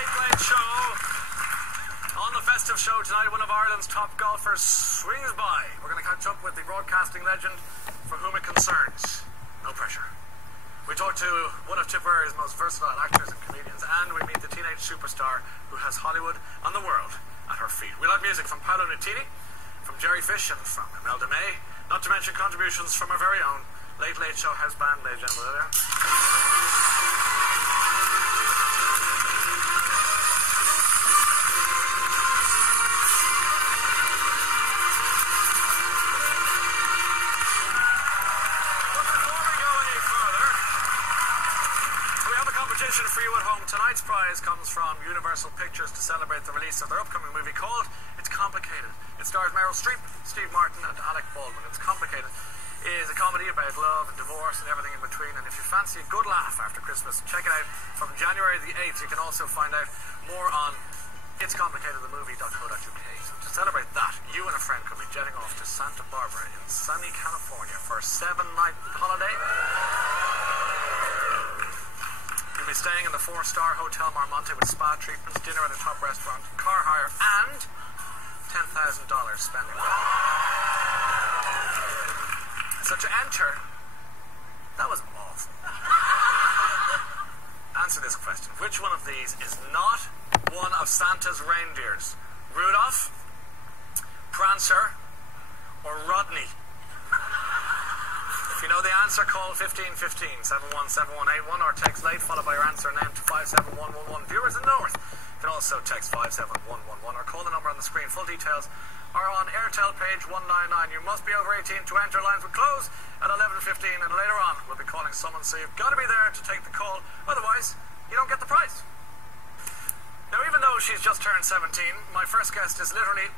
Late Late Show. On the festive show tonight, one of Ireland's top golfers swings by. We're going to catch up with the broadcasting legend for whom it concerns. No pressure. We talk to one of Tipperary's most versatile actors and comedians, and we meet the teenage superstar who has Hollywood and the world at her feet. We like music from Paolo Nutini, from Jerry Fish, and from Imelda May, not to mention contributions from our very own Late Late Show house band, ladies and gentlemen. For you at home, tonight's prize comes from Universal Pictures to celebrate the release of their upcoming movie called It's Complicated. It stars Meryl Streep, Steve Martin and Alec Baldwin. It's Complicated is a comedy about love and divorce and everything in between, and if you fancy a good laugh after Christmas, check it out from January the 8th. You can also find out more on itscomplicatedthemovie.co.uk. So to celebrate that, you and a friend could be jetting off to Santa Barbara in sunny California for a 7-night holiday. You'll be staying in the 4-star Hotel Marmonte with spa treatments, dinner at a top restaurant, car hire, and $10,000 spending. So to enter, that was awful. Answer this question. Which one of these is not one of Santa's reindeers? Rudolph, Prancer, or Rodney? If you know the answer, call 1515 717181 or text late followed by your answer name to 57111. Viewers in the north can also text 57111 or call the number on the screen. Full details are on Airtel page 199. You must be over 18 to enter. Lines will close at 11:15, and later on we'll be calling someone, so you've got to be there to take the call. Otherwise, you don't get the prize. Now, even though she's just turned 17, my first guest is literally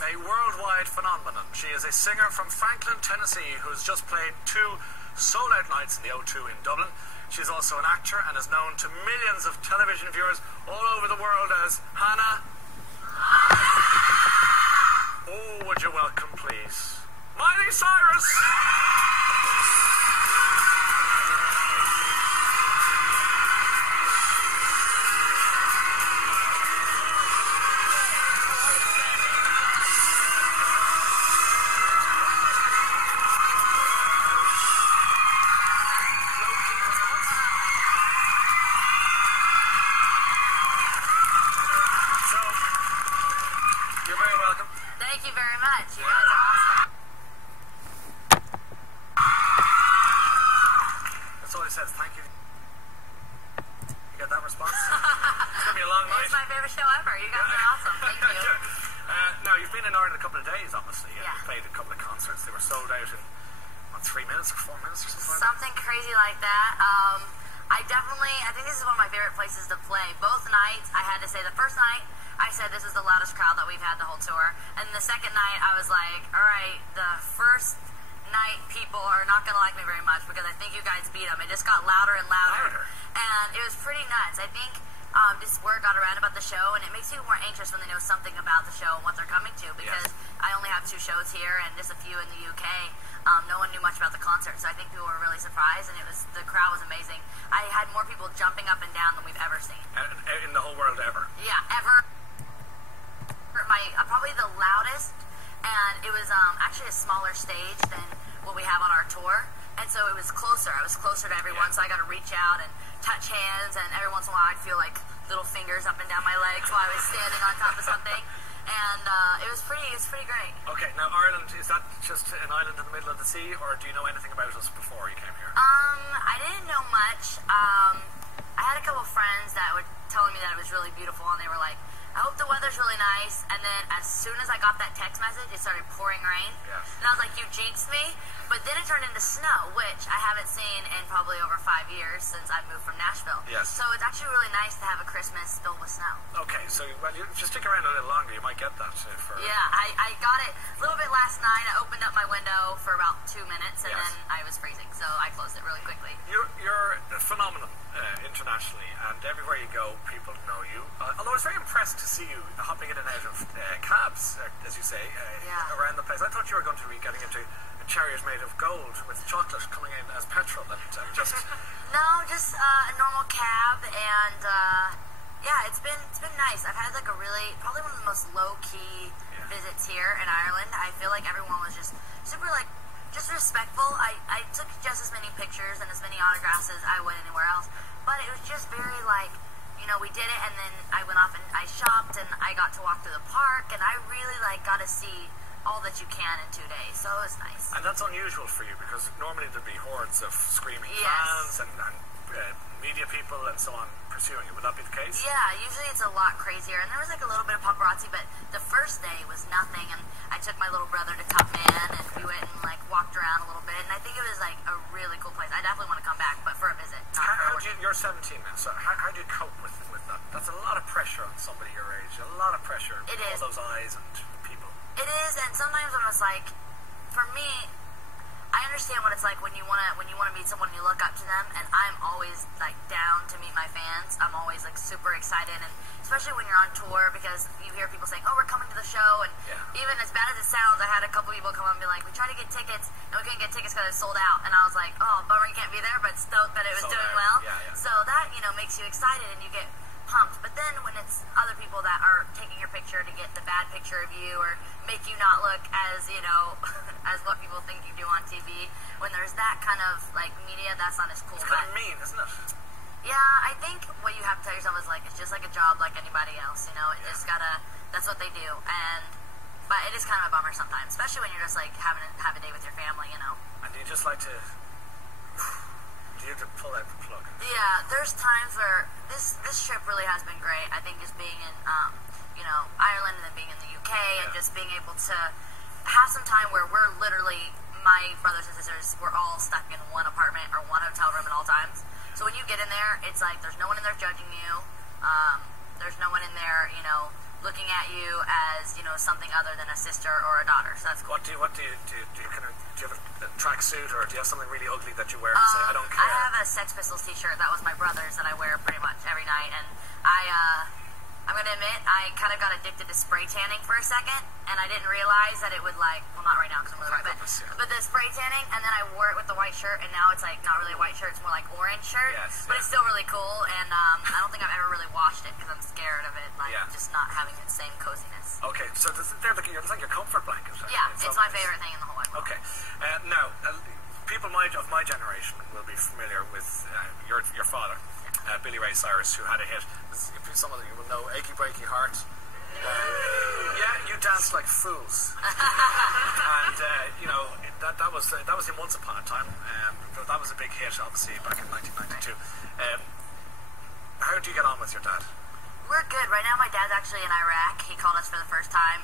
a worldwide phenomenon. She is a singer from Franklin, Tennessee, who's just played 2 sold-out nights in the O2 in Dublin. She's also an actor and is known to millions of television viewers all over the world as Hannah. Oh, would you welcome, please, Miley Cyrus! Thank you very much. You guys are awesome. That's all he says. Thank you. You get that response? It's going to be a long night. It's my favorite show ever. You guys are awesome. Thank you. Now, you've been in Ireland a couple of days, obviously. Yeah. You played a couple of concerts. They were sold out in, what, 3 minutes or 4 minutes or something like that? Something crazy like that. I think this is one of my favorite places to play. Both nights, I had to say, the first night, I said this is the loudest crowd that we've had the whole tour. And the second night, I was like, all right, the first night people are not going to like me very much because I think you guys beat them. It just got louder and louder. And it was pretty nuts. I think this word got around about the show, and it makes people more anxious when they know something about the show and what they're coming to, because I only have 2 shows here and just a few in the UK. No one knew much about the concert, so I think people were really surprised, and the crowd was amazing. I had more people jumping up and down than we've ever seen. In the whole world ever? Yeah, ever. Probably the loudest, and it was actually a smaller stage than what we have on our tour, and so it was closer. I was closer to everyone, so I got to reach out and touch hands, and every once in a while I'd feel like little fingers up and down my legs while I was standing on top of something, and it was pretty great. Okay, now Ireland, is that just an island in the middle of the sea, or do you know anything about us before you came here? I didn't know much. I had a couple friends that were telling me that it was really beautiful, and they were like, I hope the weather's really nice. And then as soon as I got that text message, it started pouring rain. Yes. And I was like, you jinxed me. But then it turned into snow, which I haven't seen in probably over 5 years since I've moved from Nashville. Yes. So it's actually really nice to have a Christmas filled with snow. Okay, so well, you just stick around a little longer, you might get that. Yeah, I got it a little bit last night. I opened up my window for about 2 minutes, and then I was freezing, so I closed it really quickly. You're a phenomenon internationally, and everywhere you go, people know you. Although I was very impressed to see you hopping in and out of cabs, as you say, around the place. I thought you were going to be getting into a chariot made of gold with chocolate coming in as petrol, and just... No, just a normal cab, and Yeah, it's been nice. I've had like a really, probably one of the most low-key visits here in Ireland. I feel like everyone was just super like, just respectful. I took just as many pictures and as many autographs as I would anywhere else. But it was just very like, you know, we did it and then I went off and I shopped and I got to walk through the park and I really like got to see all that you can in 2 days. So it was nice. And that's unusual for you because normally there'd be hordes of screaming fans and media people and so on pursuing you. Would that be the case? Yeah, usually it's a lot crazier. And there was like a little bit of paparazzi, but the first day was nothing. And I took my little brother to Top Man and we went and like walked around a little bit. And I think it was like a really cool place. I definitely want to come back, but for a visit. You're 17 now, so how do you cope with that? That's a lot of pressure on somebody your age. A lot of pressure. It all is. Those eyes and people. It is, and sometimes I'm just like, for me, I understand what it's like when you wanna meet someone and you look up to them, and I'm always like down to meet my fans. I'm always like super excited, and especially when you're on tour because you hear people saying, "Oh, we're coming to the show," and even as bad as it sounds, I had a couple people come up and be like, "We tried to get tickets, and we couldn't get tickets because it's sold out," and I was like, "Oh, bummer, you can't be there," but stoked that it was doing well. So that makes you excited, and you get pumped. But then when it's other people that are taking your picture to get the bad picture of you or make you not look as as what people think you do on TV, when there's that kind of like media, that's not as cool. It's kind of mean, isn't it? Yeah, I think what you have to tell yourself is like it's just like a job like anybody else. It just that's what they do. But it is kind of a bummer sometimes, especially when you're just like have a day with your family. And you just like to. Do you have to pull out the plug? Yeah, there's times where this trip really has been great. I think just being in Ireland and then being in the UK and just being able to have some time where we're literally, my brothers and sisters, we're all stuck in one apartment or one hotel room at all times. So when you get in there, it's like there's no one in there judging you. There's no one in there, looking at you as something other than a sister or a daughter. So that's cool. Do you have a tracksuit or do you have something really ugly that you wear and say I don't care? I have a Sex Pistols t-shirt that was my brother's that I wear pretty much every night, and I'm gonna admit I kind of got addicted to spray tanning for a second, and I didn't realize that it would not right now because I'm really wet, but the spray tanning, and then I wore it with the white shirt, and now it's like not really a white shirt, it's more like orange shirt, but it's still really cool, and I don't think I've ever really washed it because I'm scared of it, just not having the same coziness. Okay, so it's like your comfort blanket. Yeah, it's my favorite thing in the whole wide world. Okay, now people of my generation will be familiar with your father, Billy Ray Cyrus, who had a hit. Some of you will know "Achy Breaky Heart." You danced like fools, and that was in Once Upon a Time. But that was a big hit, obviously, back in 1992. How do you get on with your dad? We're good. Right now, my dad's actually in Iraq. He called us for the first time.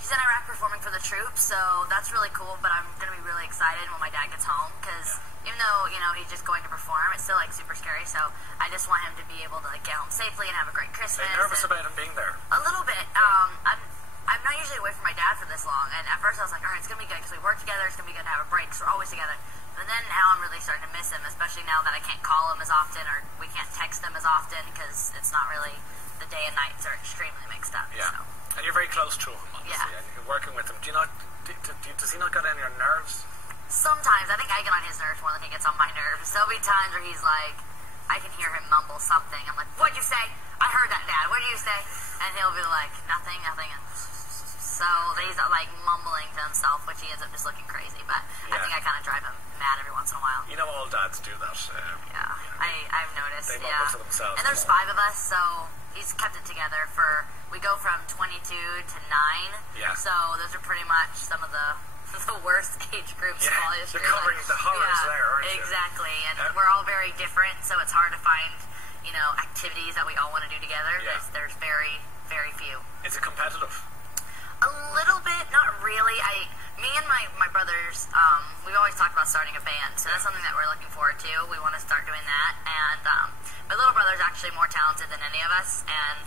He's in Iraq performing for the troops, so that's really cool, but I'm going to be really excited when my dad gets home, because even though, he's just going to perform, it's still, super scary, so I just want him to be able to, get home safely and have a great Christmas. Are you nervous about him being there? A little bit. I'm not usually away from my dad for this long, and at first I was like, all right, it's going to be good, because we work together, it's going to be good to have a break, because we're always together. But then now I'm really starting to miss him, especially now that I can't call him as often, or we can't text him as often, because it's not really, the day and nights are extremely mixed up. Yeah. So. And you're very close to him, obviously, and you're working with him. Does he not get on your nerves? Sometimes. I think I get on his nerves more than he gets on my nerves. There'll be times where he's like, I can hear him mumble something. I'm like, what'd you say? I heard that, Dad. What did you say? And he'll be like, nothing. And so he's like mumbling to himself, which he ends up just looking crazy. But I think I kind of drive him mad every once in a while. All dads do that. I've noticed. They mumble to themselves. And there's 5 of us, so he's kept it together we go from 22 to 9. Yeah. So those are pretty much some of the worst age groups of all history. You're covering the horrors there, aren't you? Exactly. And we're all very different, so it's hard to find, activities that we all want to do together. Yeah. There's very, very few. Is it competitive? A little bit, not really. Me and my brothers, we've always talked about starting a band, so that's something that we're looking forward to. We want to start doing that, and my little brother's actually more talented than any of us, and